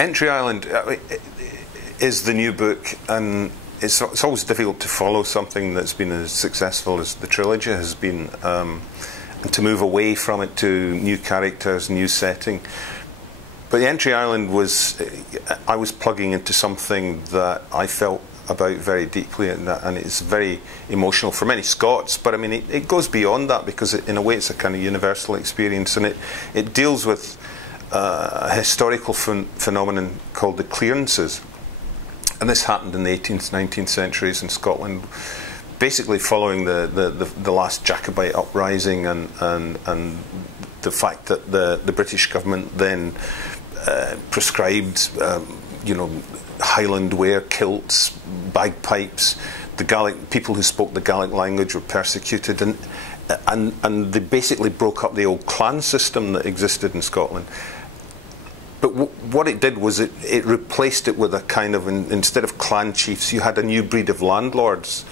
Entry Island is the new book, and it's always difficult to follow something that's been as successful as the trilogy has been, and to move away from it to new characters, new setting. But the Entry Island was, I was plugging into something that I felt about very deeply, and it's very emotional for many Scots, but I mean it goes beyond that, because in a way it's a kind of universal experience, and it deals with a historical phenomenon called the clearances. And this happened in the 18th, 19th centuries in Scotland, basically following the last Jacobite uprising, and the fact that the British government then prescribed, you know, Highland wear, kilts, bagpipes. The Gaelic people who spoke the Gaelic language were persecuted, and they basically broke up the old clan system that existed in Scotland. But what it did was it replaced it with a kind of, instead of clan chiefs, you had a new breed of landlords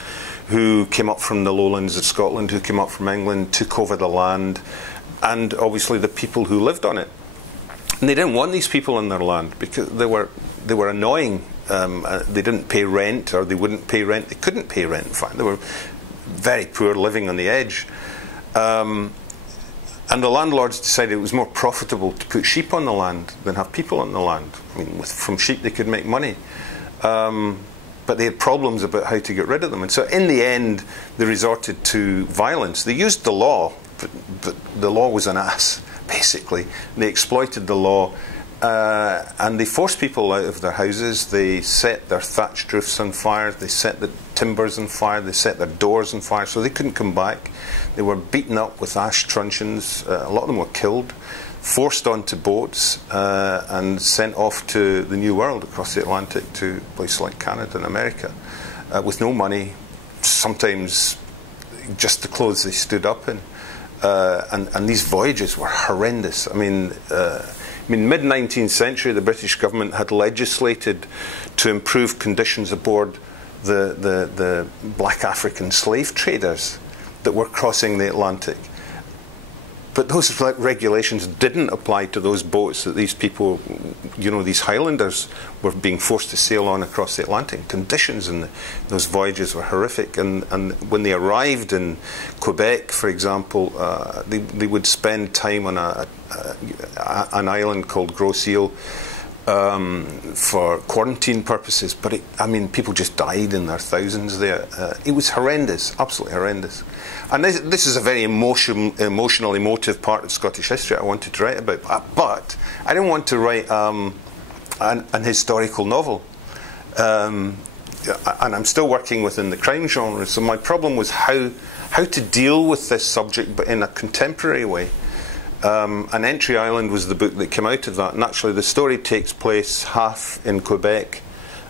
who came up from the lowlands of Scotland, who came up from England, took over the land, and obviously the people who lived on it. And they didn't want these people in their land because they were annoying. They didn't pay rent, or they wouldn't pay rent. They couldn't pay rent, in fact. They were very poor, living on the edge. And the landlords decided it was more profitable to put sheep on the land than have people on the land. I mean, from sheep they could make money. But they had problems about how to get rid of them. And so in the end, they resorted to violence. They used the law, but the law was an ass, basically. They exploited the law, and they forced people out of their houses. They set their thatched roofs on fire. They set the timbers on fire. They set their doors on fire, so they couldn't come back. They were beaten up with ash truncheons. A lot of them were killed, forced onto boats, and sent off to the New World across the Atlantic to places like Canada and America, with no money, sometimes just the clothes they stood up in. And these voyages were horrendous. I mean, mid-19th century, the British government had legislated to improve conditions aboard the black African slave traders that were crossing the Atlantic. But those regulations didn't apply to those boats that these people, you know, these Highlanders were being forced to sail on across the Atlantic. Conditions in those voyages were horrific. And when they arrived in Quebec, for example, they would spend time on an island called Gros Isle for quarantine purposes. But I mean, people just died in their thousands there. It was horrendous, absolutely horrendous. And this is a very emotional, emotive part of Scottish history I wanted to write about. But I didn't want to write an historical novel. And I'm still working within the crime genre. So my problem was how to deal with this subject, but in a contemporary way. And Entry Island was the book that came out of that. And actually the story takes place half in Quebec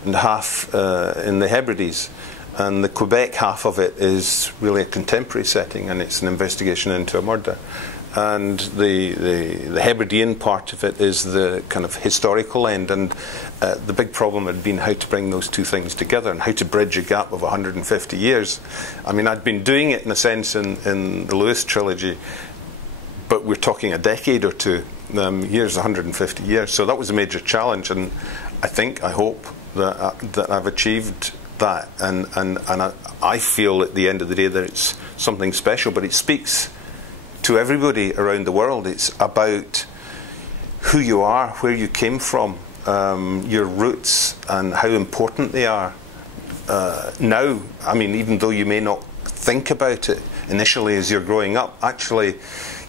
and half in the Hebrides. And the Quebec half of it is really a contemporary setting, and it's an investigation into a murder. And the Hebridean part of it is the kind of historical end. And the big problem had been how to bring those two things together and how to bridge a gap of 150 years. I mean, I'd been doing it in a sense in the Lewis trilogy, but we're talking a decade or two. Here's 150 years. So that was a major challenge, and I hope that I've achieved that, and I feel at the end of the day that it's something special, but it speaks to everybody around the world. It's about who you are, where you came from, your roots, and how important they are now. I mean, even though you may not think about it initially as you're growing up, actually,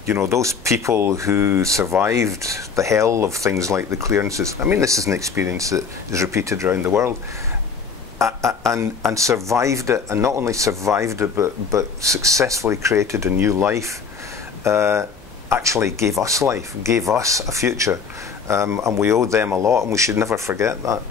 you know, those people who survived the hell of things like the clearances, I mean, this is an experience that is repeated around the world, and survived it, and not only survived it, but successfully created a new life, actually gave us life, gave us a future, and we owe them a lot, and we should never forget that.